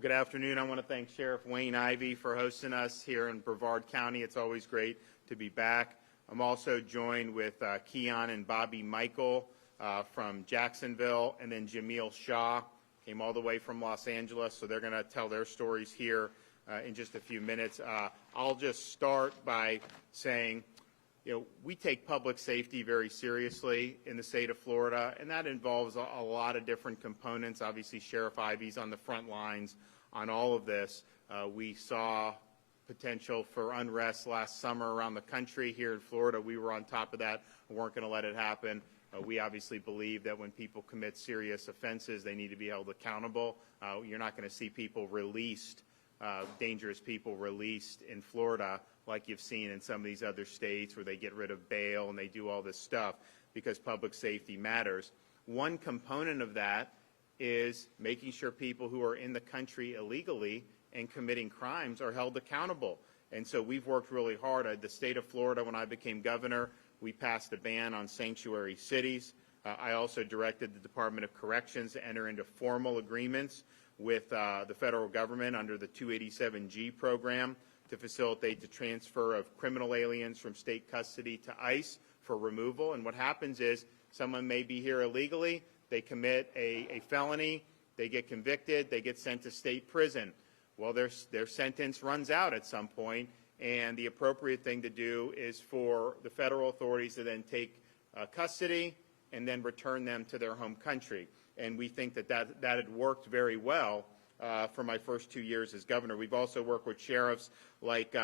Well, good afternoon. I want to thank Sheriff Wayne Ivey for hosting us here in Brevard County. It's always great to be back. I'm also joined with Keon and Bobby Michael from Jacksonville, and then Jameel Shaw came all the way from Los Angeles, so they're going to tell their stories here in just a few minutes. I'll just start by saying, we take public safety very seriously in the state of Florida, and that involves a lot of different components. Obviously, Sheriff Ivey's on the front lines on all of this. We saw potential for unrest last summer around the country. Here in Florida, we were on top of that. We weren't going to let it happen. We obviously believe that when people commit serious offenses, they need to be held accountable. You're not going to see people released, dangerous people released in Florida like you've seen in some of these other states where they get rid of bail and they do all this stuff because public safety matters. One component of that is making sure people who are in the country illegally and committing crimes are held accountable. And so we've worked really hard. The state of Florida, when I became governor, we passed a ban on sanctuary cities. I also directed the Department of Corrections to enter into formal agreements with the federal government under the 287G program to facilitate the transfer of criminal aliens from state custody to ICE for removal. And what happens is someone may be here illegally, they commit a felony, they get convicted, they get sent to state prison. Well, their sentence runs out at some point, and the appropriate thing to do is for the federal authorities to then take custody and then return them to their home country. And we think that had worked very well for my first 2 years as governor. We've also worked with sheriffs like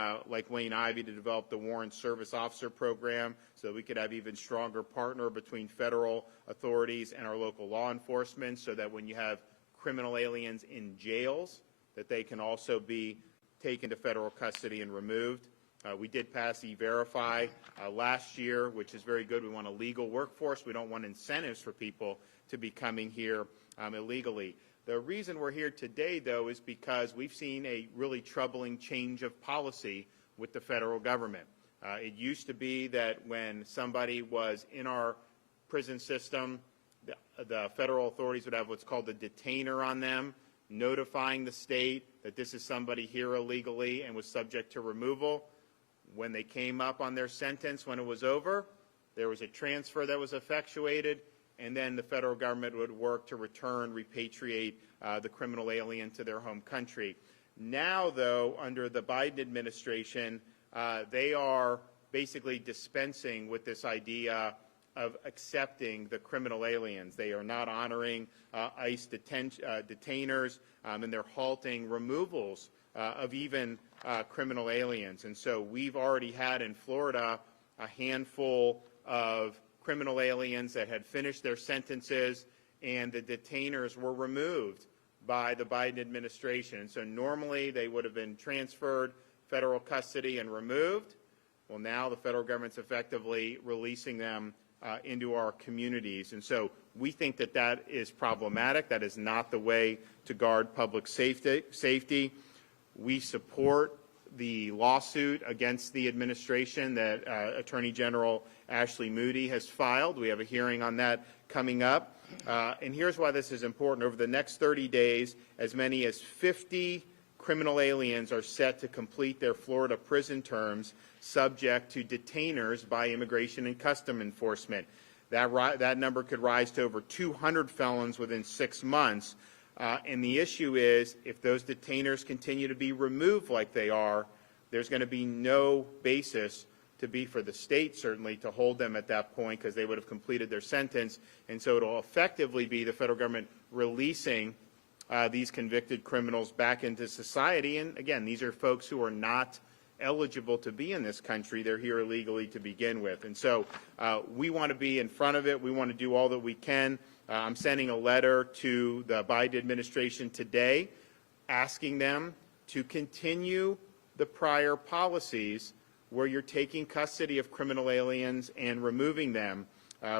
Wayne Ivey to develop the Warrant Service Officer Program so that we could have even stronger partner between federal authorities and our local law enforcement, so that when you have criminal aliens in jails, that they can also be taken to federal custody and removed. We did pass E-Verify last year, which is very good. We want a legal workforce. We don't want incentives for people to be coming here illegally. The reason we're here today, though, is because we've seen a really troubling change of policy with the federal government. It used to be that when somebody was in our prison system, the federal authorities would have what's called a detainer on them, notifying the state that this is somebody here illegally and was subject to removal. When they came up on their sentence, when it was over, there was a transfer that was effectuated, and then the federal government would work to return, repatriate the criminal alien to their home country. Now, though, under the Biden administration, they are basically dispensing with this idea of accepting the criminal aliens. They are not honoring ICE detainers, and they're halting removals of even criminal aliens. And so we've already had in Florida a handful of criminal aliens that had finished their sentences, and the detainers were removed by the Biden administration. And so normally they would have been transferred, federal custody, and removed. Well, now the federal government's effectively releasing them into our communities. And so we think that that is problematic. That is not the way to guard public safety. We support the lawsuit against the administration that Attorney General Ashley Moody has filed. We have a hearing on that coming up. And here's why this is important. Over the next 30 days, as many as 50 criminal aliens are set to complete their Florida prison terms subject to detainers by Immigration and Customs Enforcement. That number could rise to over 200 felons within 6 months. And the issue is, if those detainers continue to be removed like they are, there's going to be no basis for the state, certainly, to hold them at that point because they would have completed their sentence. And so it'll effectively be the federal government releasing these convicted criminals back into society. And again, these are folks who are not eligible to be in this country. They're here illegally to begin with. And so we want to be in front of it. We want to do all that we can. I'm sending a letter to the Biden administration today asking them to continue the prior policies where you're taking custody of criminal aliens and removing them.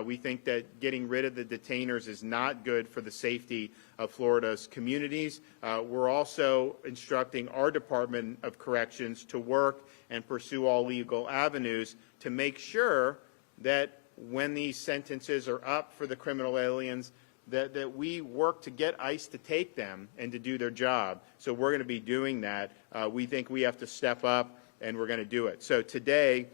We think that getting rid of the detainers is not good for the safety of Florida's communities. We're also instructing our Department of Corrections to work and pursue all legal avenues to make sure that when these sentences are up for the criminal aliens, that we work to get ICE to take them and to do their job. So we're going to be doing that. We think we have to step up, and we're going to do it. So today,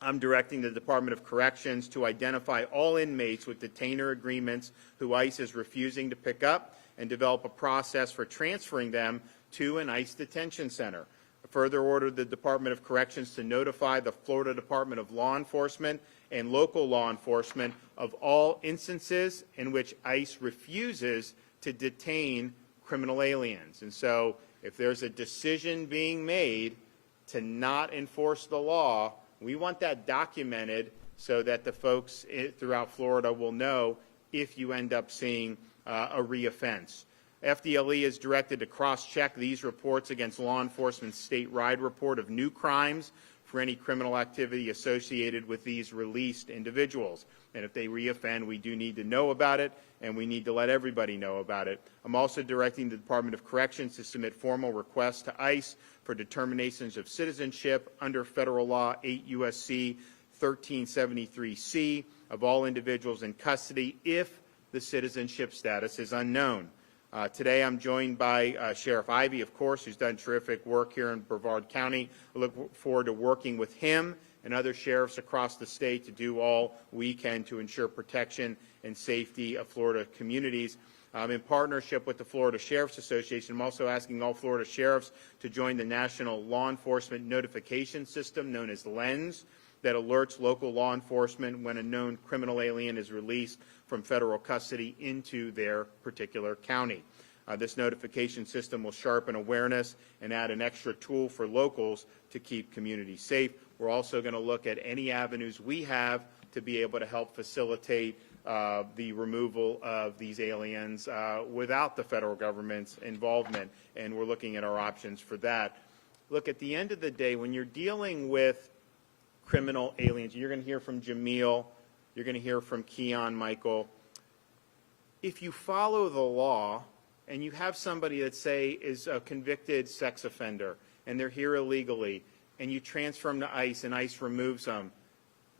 I'm directing the Department of Corrections to identify all inmates with detainer agreements who ICE is refusing to pick up and develop a process for transferring them to an ICE detention center. Further order the Department of Corrections to notify the Florida Department of Law Enforcement and local law enforcement of all instances in which ICE refuses to detain criminal aliens. And so if there's a decision being made to not enforce the law, we want that documented so that the folks throughout Florida will know if you end up seeing a reoffense. FDLE is directed to cross-check these reports against law enforcement's statewide report of new crimes for any criminal activity associated with these released individuals. And if they reoffend, we do need to know about it, and we need to let everybody know about it. I'm also directing the Department of Corrections to submit formal requests to ICE for determinations of citizenship under federal law 8 U.S.C. 1373C of all individuals in custody if the citizenship status is unknown. Today I'm joined by Sheriff Ivey, of course, who's done terrific work here in Brevard County. I look forward to working with him and other sheriffs across the state to do all we can to ensure protection and safety of Florida communities. In partnership with the Florida Sheriff's Association, I'm also asking all Florida sheriffs to join the National Law Enforcement Notification System, known as LENS, that alerts local law enforcement when a known criminal alien is released from federal custody into their particular county. This notification system will sharpen awareness and add an extra tool for locals to keep communities safe. We're also going to look at any avenues we have to be able to help facilitate the removal of these aliens without the federal government's involvement, and we're looking at our options for that. Look, at the end of the day, when you're dealing with criminal aliens, you're going to hear from Jameel, you're going to hear from Keon, Michael. If you follow the law and you have somebody that, say, is a convicted sex offender and they're here illegally, and you transfer them to ICE and ICE removes them,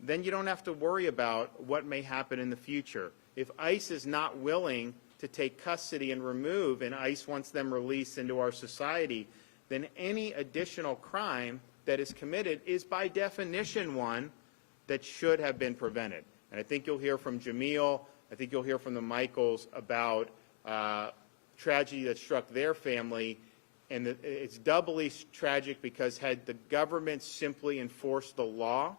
then you don't have to worry about what may happen in the future. If ICE is not willing to take custody and remove, and ICE wants them released into our society, then any additional crime that is committed is by definition one that should have been prevented. And I think you'll hear from Jameel, I think you'll hear from the Michaels about tragedy that struck their family, and it's doubly tragic because had the government simply enforced the law,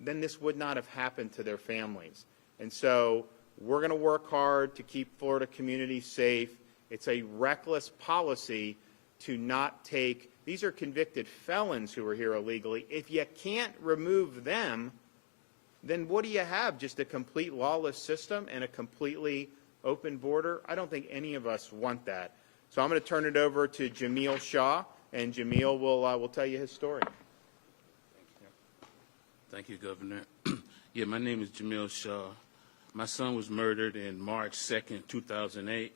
then this would not have happened to their families. And so we're going to work hard to keep Florida communities safe. It's a reckless policy to not take, these are convicted felons who are here illegally. If you can't remove them, then what do you have? Just a complete lawless system and a completely open border? I don't think any of us want that. So I'm going to turn it over to Jameel Shaw, and Jameel will tell you his story. Thank you, Governor. Yeah, my name is Jameel Shaw. My son was murdered in March 2nd, 2008.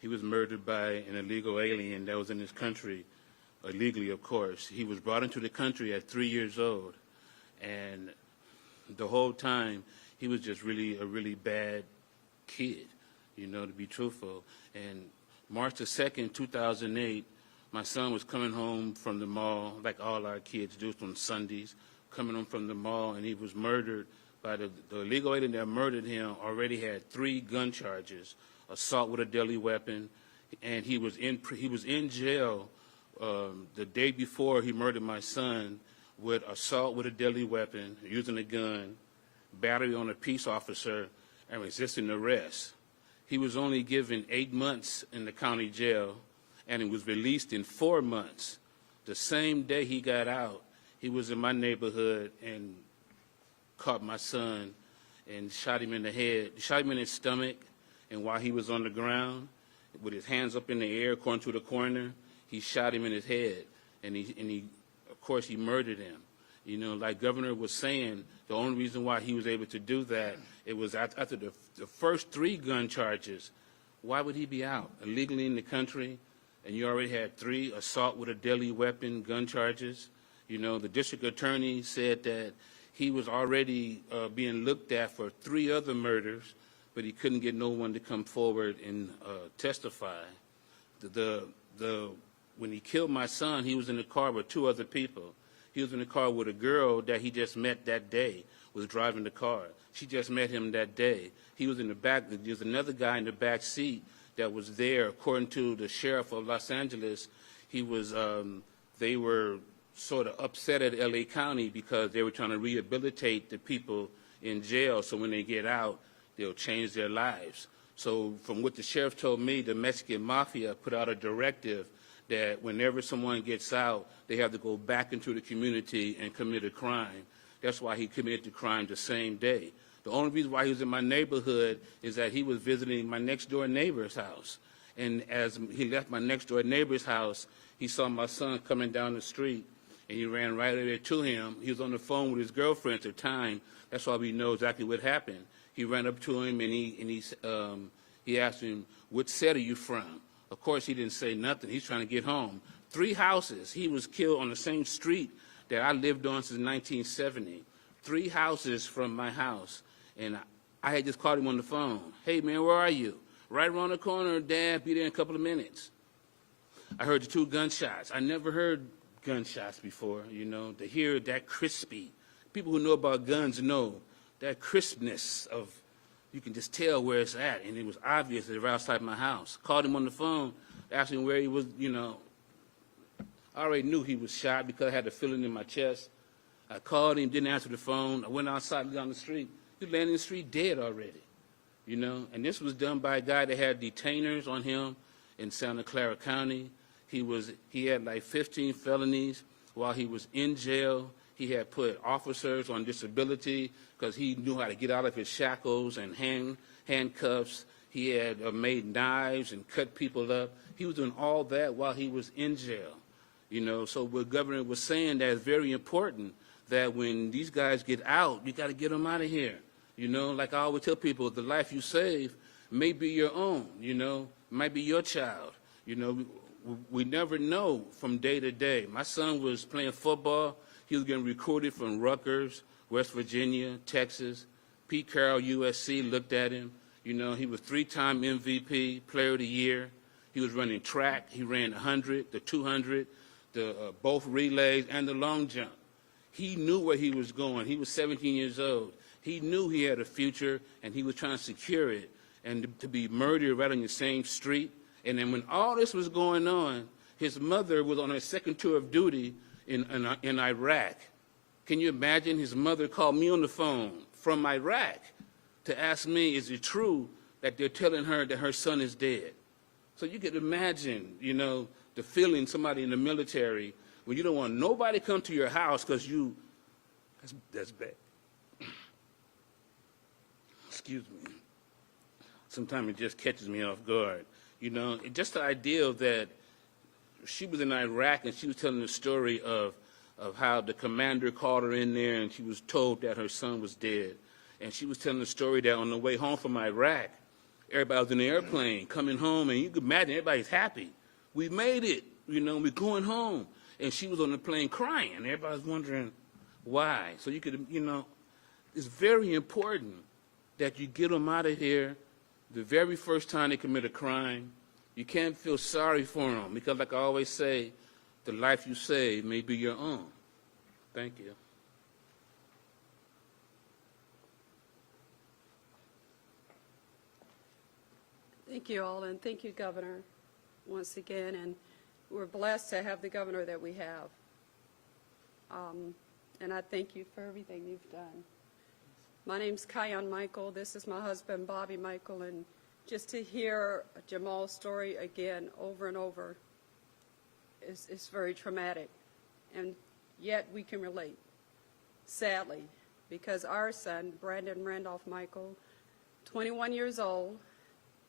He was murdered by an illegal alien that was in this country, illegally, of course. He was brought into the country at 3 years old, and the whole time he was just really a really bad kid, you know, to be truthful. And March the 2nd, 2008, my son was coming home from the mall, like all our kids do on Sundays, coming home from the mall, and he was murdered by the illegal alien that murdered him. Already had 3 gun charges, assault with a deadly weapon, and he was in jail the day before he murdered my son with assault with a deadly weapon, using a gun, battery on a peace officer, and resisting arrest. He was only given 8 months in the county jail, and he was released in 4 months. The same day he got out, he was in my neighborhood and caught my son and shot him in the head, shot him in his stomach, and while he was on the ground, with his hands up in the air, according to the coroner, he shot him in his head, and he of course, he murdered him. You know, like Governor was saying, the only reason why he was able to do that, it was after the first 3 gun charges. Why would he be out illegally in the country, and you already had 3 assault with a deadly weapon gun charges? You know, the district attorney said that he was already being looked at for 3 other murders but he couldn't get no one to come forward and testify. When he killed my son, he was in the car with 2 other people. He was in the car with a girl that he just met that day, was driving the car. She just met him that day. He was in the back. There's another guy in the back seat that was there. According to the sheriff of Los Angeles, they were sort of upset at L.A. County because they were trying to rehabilitate the people in jail, so when they get out, they'll change their lives. So from what the sheriff told me, the Mexican mafia put out a directive that whenever someone gets out, they have to go back into the community and commit a crime. That's why he committed the crime the same day. The only reason why he was in my neighborhood is that he was visiting my next-door neighbor's house. And as he left my next-door neighbor's house, he saw my son coming down the street, and he ran right over to him. He was on the phone with his girlfriend at the time. That's why we know exactly what happened. He ran up to him, and he asked him, "What set are you from?" Of course, he didn't say nothing. He's trying to get home. 3 houses. He was killed on the same street that I lived on since 1970. 3 houses from my house. And I had just called him on the phone. "Hey, man, where are you?" "Right around the corner, Dad. Be there in a couple of minutes." I heard the 2 gunshots. I never heard gunshots before, you know, to hear that crispy. People who know about guns know that crispness of, you can just tell where it's at, and it was obvious that they were outside my house. Called him on the phone, asked him where he was, you know. I already knew he was shot because I had the feeling in my chest. I called him, didn't answer the phone. I went outside down the street. He was laying in the street dead already, you know. And this was done by a guy that had detainers on him in Santa Clara County. He had like 15 felonies while he was in jail. He had put officers on disability because he knew how to get out of his shackles and handcuffs. He had made knives and cut people up. He was doing all that while he was in jail, you know. So what the governor was saying, that it's very important that when these guys get out, you got to get them out of here, you know. Like I always tell people, the life you save may be your own, you know, might be your child, you know. We never know from day to day. My son was playing football. He was getting recruited from Rutgers, West Virginia, Texas. Pete Carroll, USC, looked at him. You know, he was 3-time MVP, Player of the Year. He was running track. He ran 100, the 200, both relays, and the long jump. He knew where he was going. He was 17 years old. He knew he had a future, and he was trying to secure it. And to be murdered right on the same street. And then when all this was going on, his mother was on her 2nd tour of duty in Iraq. Can you imagine? His mother called me on the phone from Iraq to ask me, is it true that they're telling her that her son is dead? So you can imagine, you know, the feeling somebody in the military when you don't want nobody to come to your house because that's bad. Excuse me. Sometimes it just catches me off guard. You know, just the idea that she was in Iraq and she was telling the story of how the commander called her in there and she was told that her son was dead. And she was telling the story that on the way home from Iraq, everybody was in the airplane coming home, and you can imagine everybody's happy. We made it, you know, we're going home. And she was on the plane crying. Everybody's wondering why. So you could, you know, it's very important that you get them out of here the very first time they commit a crime. You can't feel sorry for them because, like I always say, the life you save may be your own. Thank you. Thank you all, and thank you, Governor, once again. And we're blessed to have the governor that we have. And I thank you for everything you've done. My name's Kion Michael. This is my husband, Bobby Michael. And just to hear Jamal's story again over and over is very traumatic. And yet we can relate, sadly, because our son, Brandon Randolph Michael, 21 years old,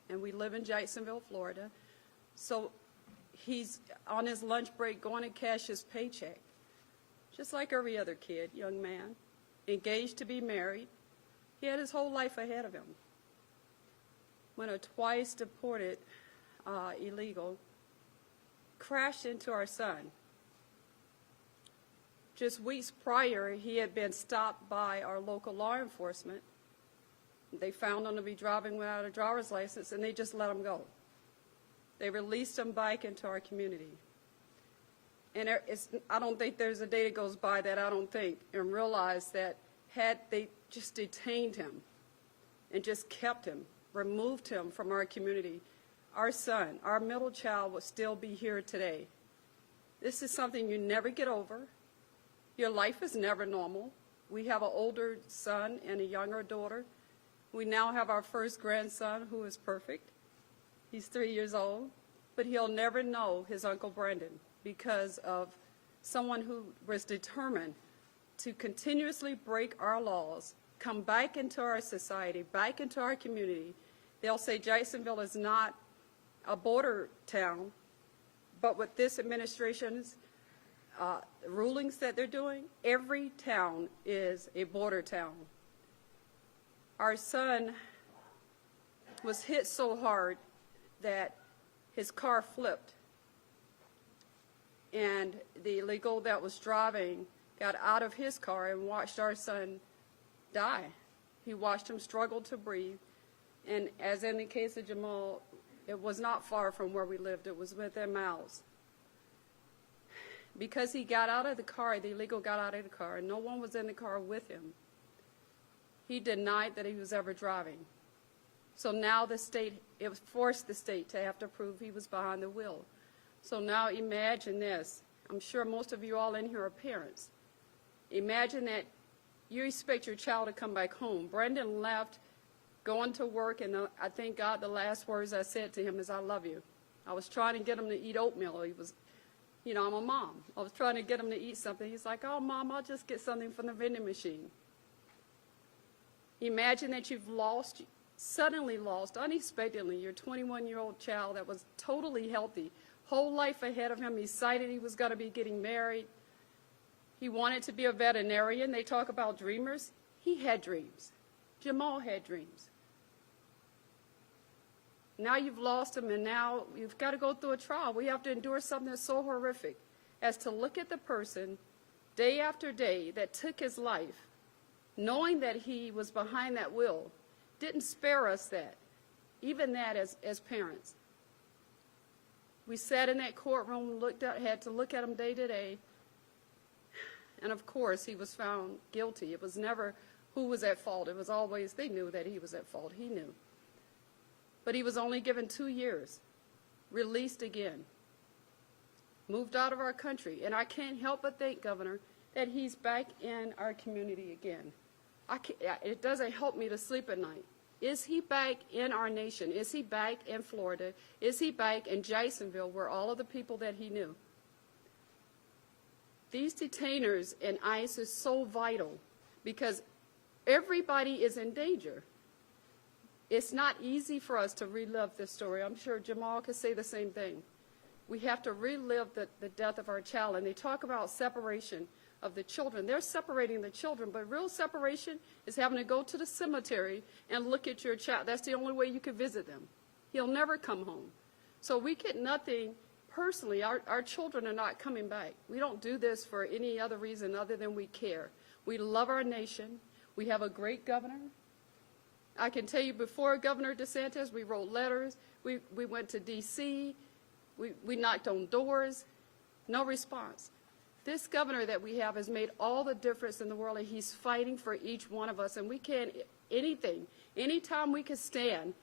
and we live in Jacksonville, Florida. So he's on his lunch break going to cash his paycheck, just like every other kid, young man, engaged to be married. He had his whole life ahead of him. When a twice deported illegal crashed into our son. Just weeks prior, he had been stopped by our local law enforcement. They found him to be driving without a driver's license, and they just let him go. They released him back into our community. And I don't think there's a day that goes by that I don't think and realize that had they just detained him and just kept him, removed him from our community, our son, our middle child would still be here today. This is something you never get over. Your life is never normal. We have an older son and a younger daughter. We now have our first grandson who is perfect. He's 3 years old, but he'll never know his Uncle Brandon because of someone who was determined to continuously break our laws, come back into our society, back into our community. They'll say Jacksonville is not a border town, but with this administration's rulings that they're doing, every town is a border town. Our son was hit so hard that his car flipped, and the illegal that was driving got out of his car and watched our son die. He watched him struggle to breathe, and as in the case of Jameel, it was not far from where we lived. It was within miles. Because he got out of the car, the illegal got out of the car, and no one was in the car with him, he denied that he was ever driving. So now the state, it forced the state to have to prove he was behind the wheel. So now imagine this. I'm sure most of you all in here are parents. Imagine that you expect your child to come back home. Brendan left, going to work, and I thank God the last words I said to him is, I love you. I was trying to get him to eat oatmeal. He was, you know, I'm a mom. I was trying to get him to eat something. He's like, oh, Mom, I'll just get something from the vending machine. Imagine that you've lost, suddenly lost, unexpectedly, your 21-year-old child that was totally healthy, whole life ahead of him. He decided he was going to be getting married. He wanted to be a veterinarian. They talk about dreamers. He had dreams. Jameel had dreams. Now you've lost him, and now you've got to go through a trial. We have to endure something that's so horrific as to look at the person day after day that took his life, knowing that he was behind that wheel, didn't spare us that, even that as parents. We sat in that courtroom, had to look at him day to day, and of course he was found guilty. It was never who was at fault. It was always they knew that he was at fault. He knew. But he was only given 2 years, released again, moved out of our country. And I can't help but think, Governor, that he's back in our community again. It doesn't help me to sleep at night. Is he back in our nation? Is he back in Florida? Is he back in Jacksonville, where all of the people that he knew? These detainers and ICE is so vital because everybody is in danger. It's not easy for us to relive this story. I'm sure Jameel could say the same thing. We have to relive the death of our child. And they talk about separation of the children. They're separating the children, but real separation is having to go to the cemetery and look at your child. That's the only way you can visit them. He'll never come home. So we get nothing personally. Our children are not coming back. We don't do this for any other reason other than we care. We love our nation. We have a great governor. I can tell you before Governor DeSantis, we wrote letters. We went to D.C. We knocked on doors. No response. This governor that we have has made all the difference in the world, and he's fighting for each one of us. And we can't, anytime we can stand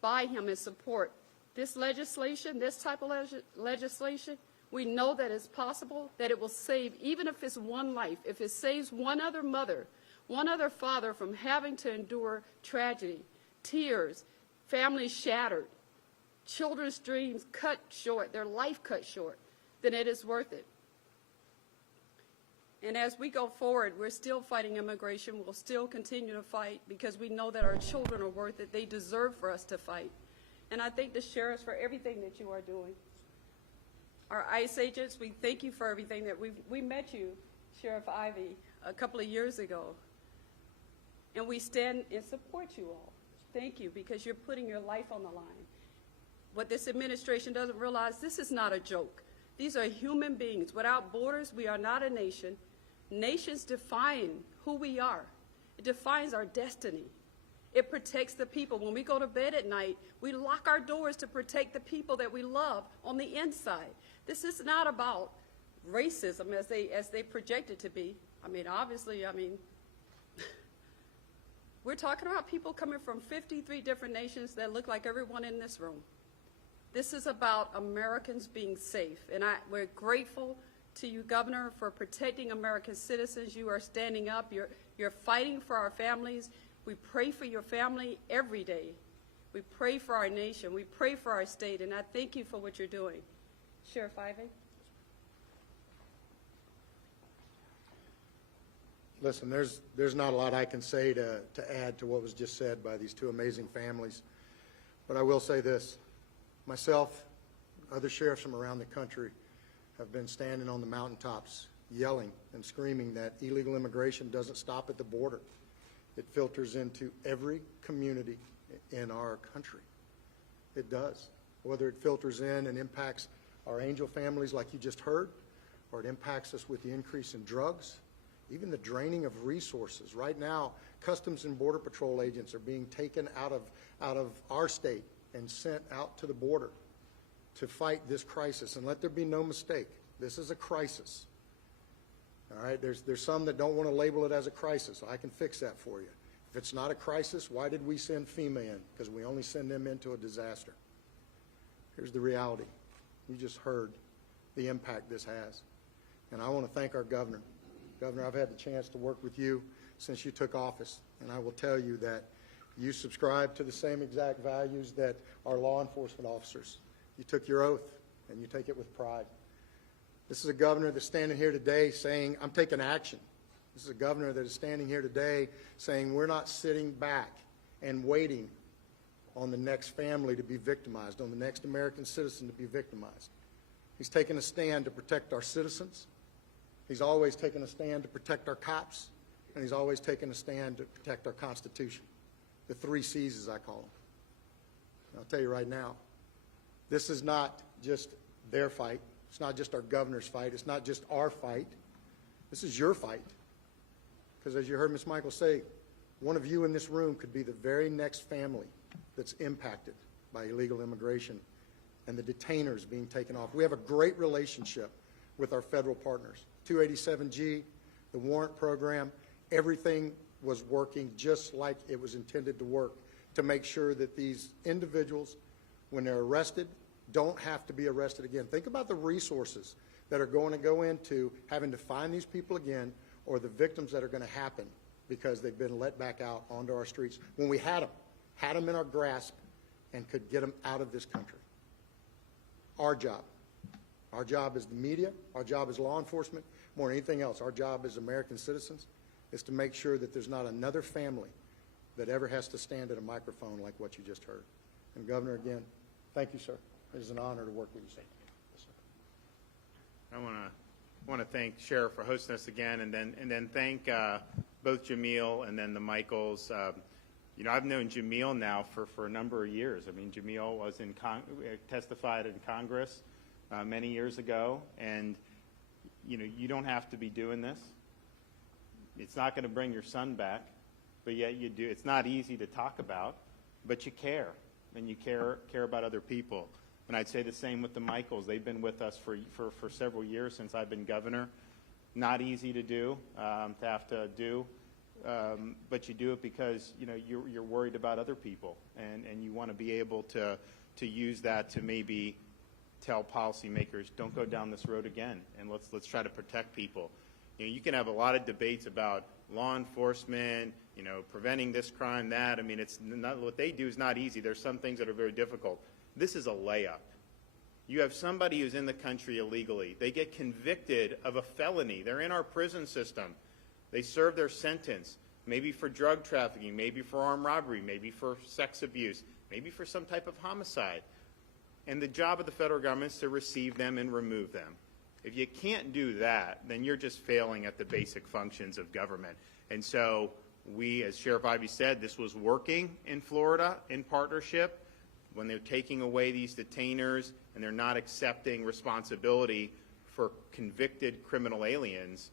by him and support this legislation, this type of legislation, we know that it's possible, that it will save, even if it's one life, if it saves one other mother, one other father from having to endure tragedy, tears, families shattered, children's dreams cut short, their life cut short, then it is worth it. And as we go forward, we're still fighting immigration. We'll still continue to fight because we know that our children are worth it. They deserve for us to fight. And I thank the sheriffs for everything that you are doing. Our ICE agents, we thank you for everything that we met you, Sheriff Ivey, a couple of years ago. And we stand and support you all. Thank you, because you're putting your life on the line. What this administration doesn't realize, this is not a joke. These are human beings. Without borders, we are not a nation. Nations define who we are. It defines our destiny. It protects the people. When we go to bed at night, we lock our doors to protect the people that we love on the inside. This is not about racism as they project it to be. I mean, obviously, we're talking about people coming from 53 different nations that look like everyone in this room. This is about Americans being safe, and we're grateful to you, Governor, for protecting American citizens. You are standing up. You're fighting for our families. We pray for your family every day. We pray for our nation. We pray for our state, and I thank you for what you're doing. Sheriff Ivey? Listen, there's not a lot I can say to add to what was just said by these two amazing families. But I will say this. Myself, other sheriffs from around the country have been standing on the mountaintops yelling and screaming that illegal immigration doesn't stop at the border. It filters into every community in our country. It does. Whether it filters in and impacts our angel families like you just heard, or it impacts us with the increase in drugs, even the draining of resources. Right now, Customs and Border Patrol agents are being taken out of our state and sent out to the border to fight this crisis. And let there be no mistake, this is a crisis. All right, there's some that don't want to label it as a crisis. I can fix that for you. If it's not a crisis, why did we send FEMA in? Because we only send them into a disaster. Here's the reality. You just heard the impact this has. And I want to thank our governor. Governor, I've had the chance to work with you since you took office, and I will tell you that you subscribe to the same exact values that our law enforcement officers. You took your oath, and you take it with pride. This is a governor that's standing here today saying, I'm taking action. This is a governor that is standing here today saying we're not sitting back and waiting on the next family to be victimized, on the next American citizen to be victimized. He's taken a stand to protect our citizens. He's always taken a stand to protect our cops, and he's always taken a stand to protect our Constitution. The 3 C's, as I call them. And I'll tell you right now, this is not just their fight. It's not just our governor's fight. It's not just our fight. This is your fight. Because as you heard Ms. Michael say, one of you in this room could be the very next family that's impacted by illegal immigration and the detainers being taken off. We have a great relationship with our federal partners. 287G, the warrant program, everything was working just like it was intended to work to make sure that these individuals, when they're arrested, don't have to be arrested again. Think about the resources that are going to go into having to find these people again, or the victims that are going to happen because they've been let back out onto our streets when we had them in our grasp and could get them out of this country. Our job as the media, our job as law enforcement, more than anything else, our job as American citizens is to make sure that there's not another family that ever has to stand at a microphone like what you just heard. And Governor, again, thank you, sir. It is an honor to work with you, sir. Yes, sir. I want to thank Sheriff for hosting us again, and then thank both Jameel and then the Michaels. You know, I've known Jameel now for a number of years. I mean, Jameel was testified in Congress many years ago, and you know, you don't have to be doing this. It's not going to bring your son back, but yet you do. It's not easy to talk about, but you care, and you care about other people. And I'd say the same with the Michaels. They've been with us for several years since I've been governor. Not easy to do, but you do it because you know you're worried about other people, and you want to be able to use that to maybe tell policymakers, don't go down this road again, and let's try to protect people. You know, you can have a lot of debates about law enforcement, you know, preventing this crime, that. I mean, it's not, what they do is not easy. There's some things that are very difficult. This is a layup. You have somebody who's in the country illegally. They get convicted of a felony. They're in our prison system. They serve their sentence, maybe for drug trafficking, maybe for armed robbery, maybe for sex abuse, maybe for some type of homicide. And the job of the federal government is to receive them and remove them. If you can't do that, then you're just failing at the basic functions of government. And so we, as Sheriff Ivey said, this was working in Florida in partnership. When they're taking away these detainers and they're not accepting responsibility for convicted criminal aliens,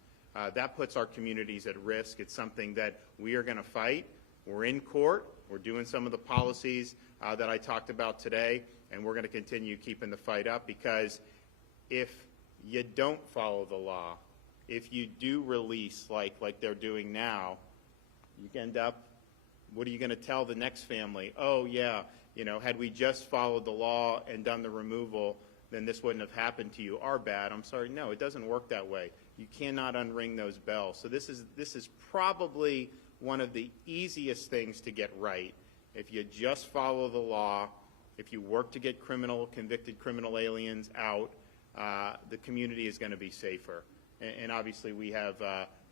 that puts our communities at risk. It's something that we are going to fight. We're in court. We're doing some of the policies that I talked about today, and we're going to continue keeping the fight up, because if you don't follow the law, if you do release like they're doing now, you end up, what are you going to tell the next family? Oh, yeah, had we just followed the law and done the removal, then this wouldn't have happened to you. Our bad. I'm sorry. No, it doesn't work that way. You cannot unring those bells. So this is probably one of the easiest things to get right. If you just follow the law, if you work to get convicted criminal aliens out, the community is going to be safer. And obviously we have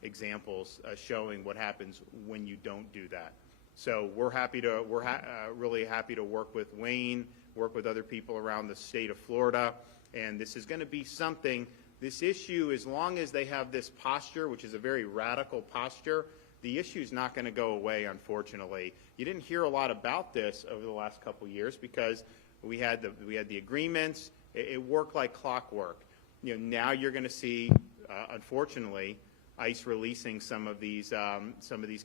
examples showing what happens when you don't do that. So we're really happy to work with Wayne, work with other people around the state of Florida, and this is going to be something. This issue, as long as they have this posture, which is a very radical posture, the issue is not going to go away, unfortunately. You didn't hear a lot about this over the last couple of years because we had the agreements. It worked like clockwork. Now you're going to see, unfortunately, ICE releasing some of these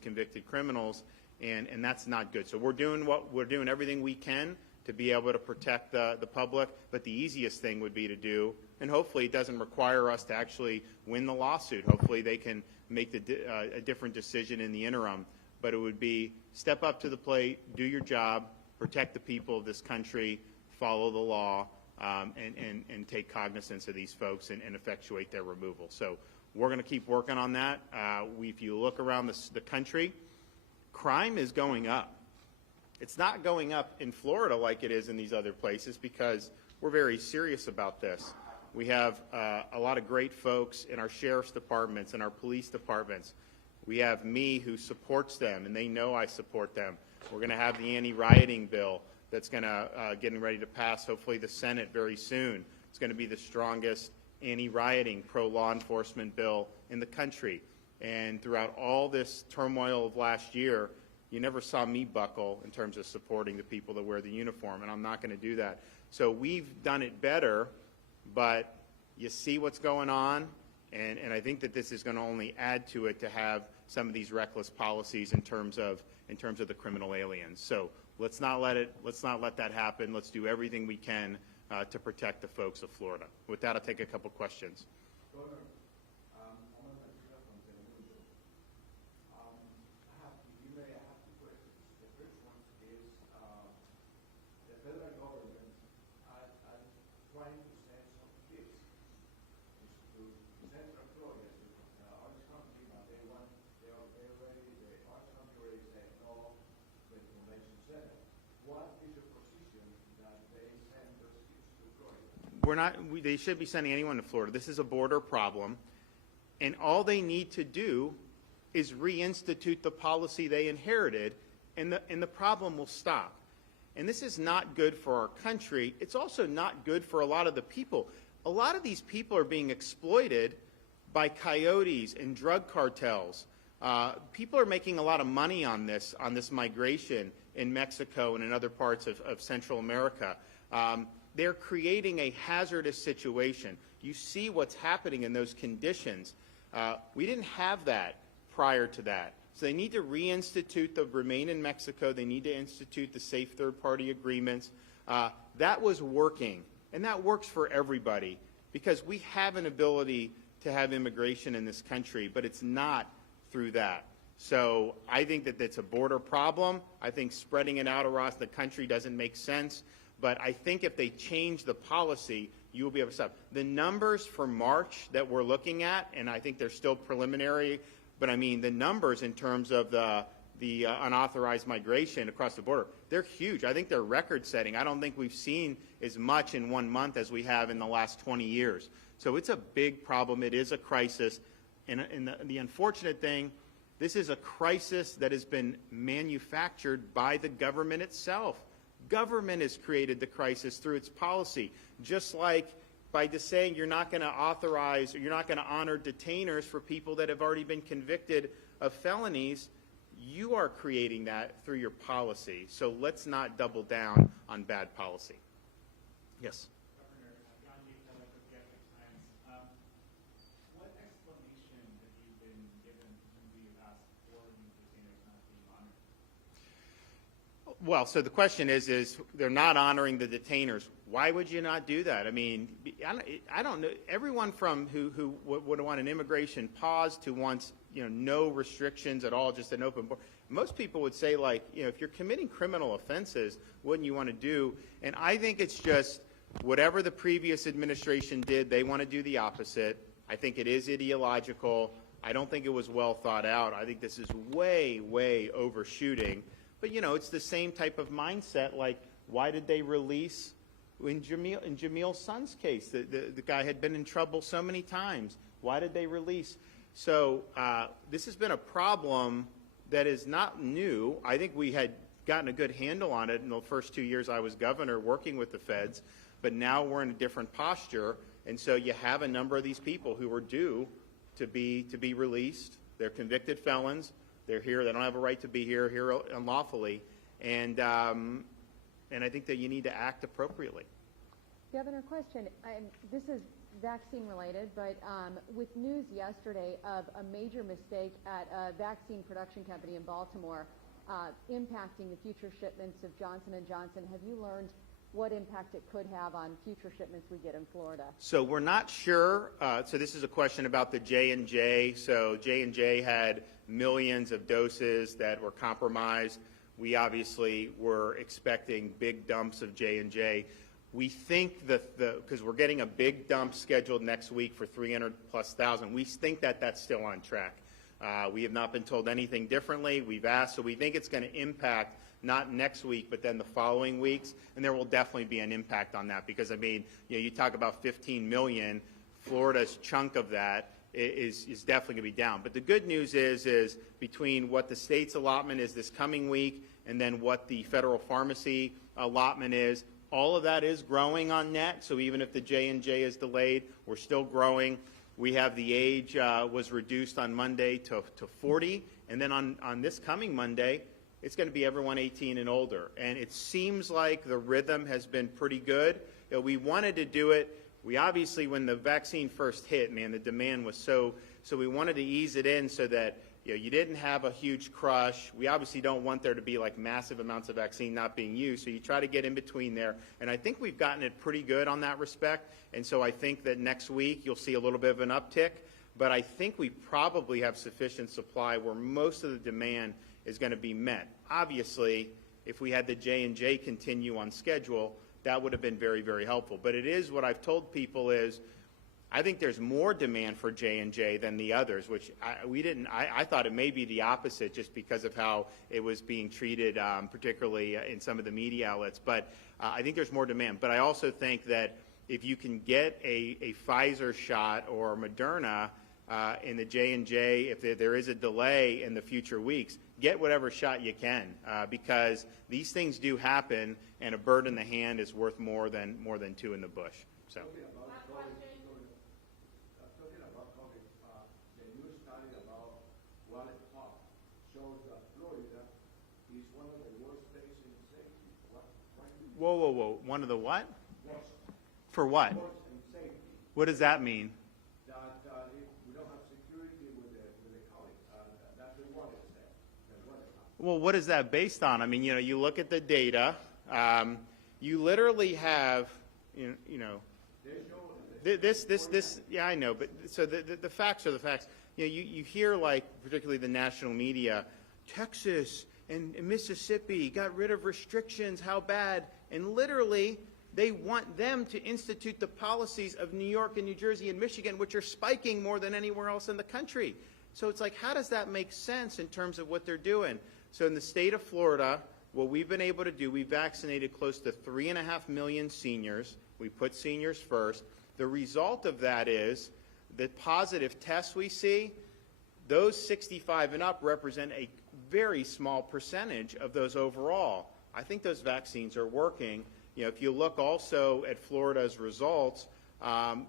convicted criminals, and that's not good. So we're doing everything we can to be able to protect the public, but the easiest thing would be to do, and hopefully it doesn't require us to actually win the lawsuit. Hopefully they can make a different decision in the interim, but it would be step up to the plate, do your job, protect the people of this country, follow the law, and take cognizance of these folks and effectuate their removal. So we're going to keep working on that. If you look around the country, crime is going up. It's not going up in Florida like it is in these other places because we're very serious about this. We have a lot of great folks in our sheriff's departments and our police departments. We have me who supports them, and they know I support them. We're going to have the anti-rioting bill that's going to getting ready to pass, hopefully the Senate very soon. It's going to be the strongest anti-rioting, pro-law enforcement bill in the country. And throughout all this turmoil of last year, you never saw me buckle in terms of supporting the people that wear the uniform, and I'm not going to do that. So we've done it better, but you see what's going on, and I think that this is going to only add to it to have some of these reckless policies in terms of the criminal aliens. So let's not let that happen. Let's do everything we can to protect the folks of Florida. With that, I'll take a couple questions. They should be sending anyone to Florida. This is a border problem, and all they need to do is reinstitute the policy they inherited, and the problem will stop. And this is not good for our country. It's also not good for a lot of the people. A lot of these people are being exploited by coyotes and drug cartels. People are making a lot of money on this migration in Mexico and in other parts of Central America. They're creating a hazardous situation. You see what's happening in those conditions. We didn't have that prior to that. So they need to reinstitute the Remain in Mexico. They need to institute the safe third-party agreements. That was working, and that works for everybody because we have an ability to have immigration in this country, but it's not through that. So I think that it's a border problem. I think spreading it out across the country doesn't make sense. But I think if they change the policy, you will be able to stop. The numbers for March that we're looking at, and I think they're still preliminary, but I mean the numbers in terms of the unauthorized migration across the border, they're huge. I think they're record-setting. I don't think we've seen as much in 1 month as we have in the last 20 years. So it's a big problem. It is a crisis. And the unfortunate thing, this is a crisis that has been manufactured by the government itself. Government has created the crisis through its policy, just like by just saying you're not going to authorize or you're not going to honor detainers for people that have already been convicted of felonies. You are creating that through your policy. So let's not double down on bad policy. Yes. What explanation have you been given when we asked for new detainers not being honored? Well, so the question is they're not honoring the detainers. Why would you not do that? I mean, I don't know. Everyone from who would want an immigration pause to wants, no restrictions at all, just an open border. Most people would say, like, if you're committing criminal offenses, wouldn't you want to do? And I think it's just whatever the previous administration did, they want to do the opposite. I think it is ideological. I don't think it was well thought out. I think this is way, way overshooting. But, it's the same type of mindset. Like, why did they release in Jameel's son's case? The guy had been in trouble so many times. Why did they release? So this has been a problem that is not new. I think we had gotten a good handle on it in the first 2 years I was governor working with the feds. But now we're in a different posture. And so you have a number of these people who are due to be released. They're convicted felons. They're here. They don't have a right to be here unlawfully, and I think that you need to act appropriately. Governor, question. This is vaccine related, but with news yesterday of a major mistake at a vaccine production company in Baltimore impacting the future shipments of Johnson & Johnson, have you learned what impact it could have on future shipments we get in Florida? So we're not sure. So this is a question about the J&J. So J&J had millions of doses that were compromised. We obviously were expecting big dumps of J&J. We think that because we're getting a big dump scheduled next week for 300,000+, we think that that's still on track. We have not been told anything differently. We've asked, so we think it's going to impact not next week, but then the following weeks, and there will definitely be an impact on that because, I mean, you talk about 15 million, Florida's chunk of that is definitely going to be down. But the good news is between what the state's allotment is this coming week and then what the federal pharmacy allotment is, all of that is growing on net. So even if the J&J is delayed, we're still growing. We have the age was reduced on Monday to 40, and then on this coming Monday, it's going to be everyone 18 and older. And it seems like the rhythm has been pretty good. We wanted to do it. We obviously, when the vaccine first hit, man, the demand was so we wanted to ease it in so that you didn't have a huge crush. We obviously don't want there to be like massive amounts of vaccine not being used, so you try to get in between there. And I think we've gotten it pretty good on that respect. And so I think that next week you'll see a little bit of an uptick. But I think we probably have sufficient supply where most of the demand is going to be met. Obviously, if we had the J&J continue on schedule, that would have been very, very helpful. But it is what I've told people is I think there's more demand for J&J than the others, which I thought it may be the opposite just because of how it was being treated, particularly in some of the media outlets. But I think there's more demand. But I also think that if you can get a Pfizer shot or Moderna in the J&J, if there is a delay in the future weeks, get whatever shot you can because these things do happen, and a bird in the hand is worth more than two in the bush. So. Talking about COVID, the new study about Wallet Park shows that Florida is one of the worst states in safety. Whoa. One of the what? Worst. For what? Worst in safety. What does that mean? That we don't have security with the college. That's the Wallet state. Well, what is that based on? I mean, you look at the data. You literally have, This, yeah, I know, but so the facts are the facts. You hear, like, particularly the national media, Texas and Mississippi got rid of restrictions, how bad, and literally they want them to institute the policies of New York and New Jersey and Michigan, which are spiking more than anywhere else in the country. So it's like, how does that make sense in terms of what they're doing? So in the state of Florida, what we've been able to do, we vaccinated close to 3.5 million seniors. We put seniors first. The result of that is the positive tests we see, those 65 and up represent a very small percentage of those overall. I think those vaccines are working. If you look also at Florida's results,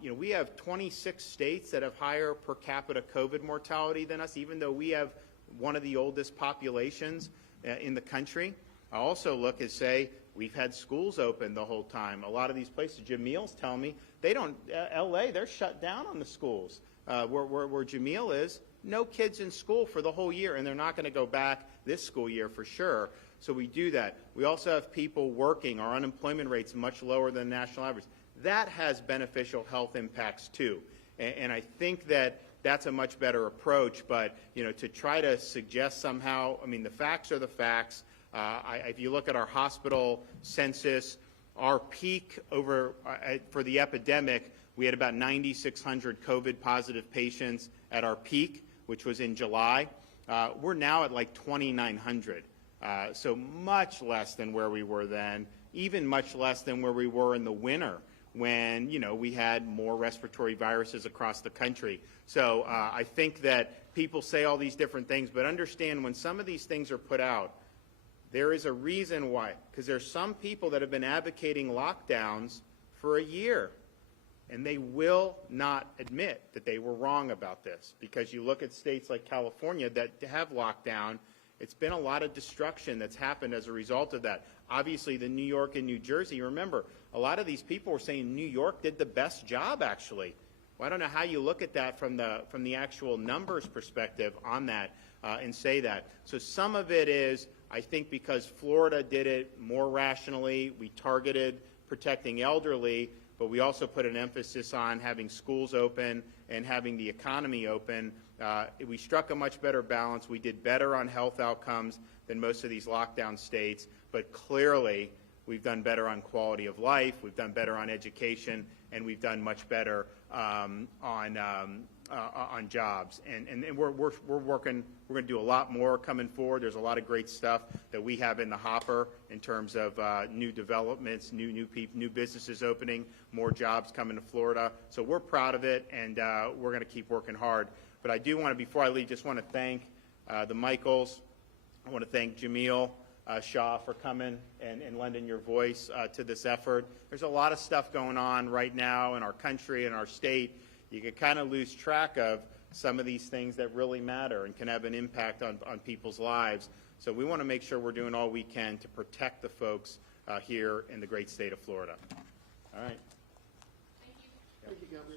we have 26 states that have higher per capita COVID mortality than us, even though we have one of the oldest populations in the country. I also look and say, we've had schools open the whole time. A lot of these places, Jameel's telling me, they don't, L.A., they're shut down on the schools. Where Jameel is, no kids in school for the whole year, and they're not going to go back this school year for sure. So we do that. We also have people working. Our unemployment rate's much lower than the national average. That has beneficial health impacts too. And I think that that's a much better approach. But, you know, to try to suggest somehow, I mean, the facts are the facts. If you look at our hospital census, our peak over for the epidemic, we had about 9,600 COVID-positive patients at our peak, which was in July. We're now at like 2,900, so much less than where we were then, even much less than where we were in the winter when, you know, we had more respiratory viruses across the country. So I think that people say all these different things, but understand when some of these things are put out, there is a reason why, because there's some people that have been advocating lockdowns for a year, and they will not admit that they were wrong about this, because you look at states like California that have lockdown, it's been a lot of destruction that's happened as a result of that. Obviously, the New York and New Jersey, remember, a lot of these people were saying New York did the best job, actually. Well, I don't know how you look at that from the actual numbers perspective on that and say that. So some of it is, I think, because Florida did it more rationally, we targeted protecting elderly, but we also put an emphasis on having schools open and having the economy open. We struck a much better balance. We did better on health outcomes than most of these lockdown states, but clearly we've done better on quality of life, we've done better on education, and we've done much better on jobs. And we're working. We're going to do a lot more coming forward. There's a lot of great stuff that we have in the hopper in terms of new developments, new businesses opening, more jobs coming to Florida. So we're proud of it, and we're going to keep working hard. But I do want to, before I leave, just want to thank the Michaels. I want to thank Jameel Shaw for coming and lending your voice to this effort. There's a lot of stuff going on right now in our country and our state. You can kind of lose track of some of these things that really matter and can have an impact on people's lives. So we want to make sure we're doing all we can to protect the folks here in the great state of Florida. All right. Thank you. Thank you, Governor.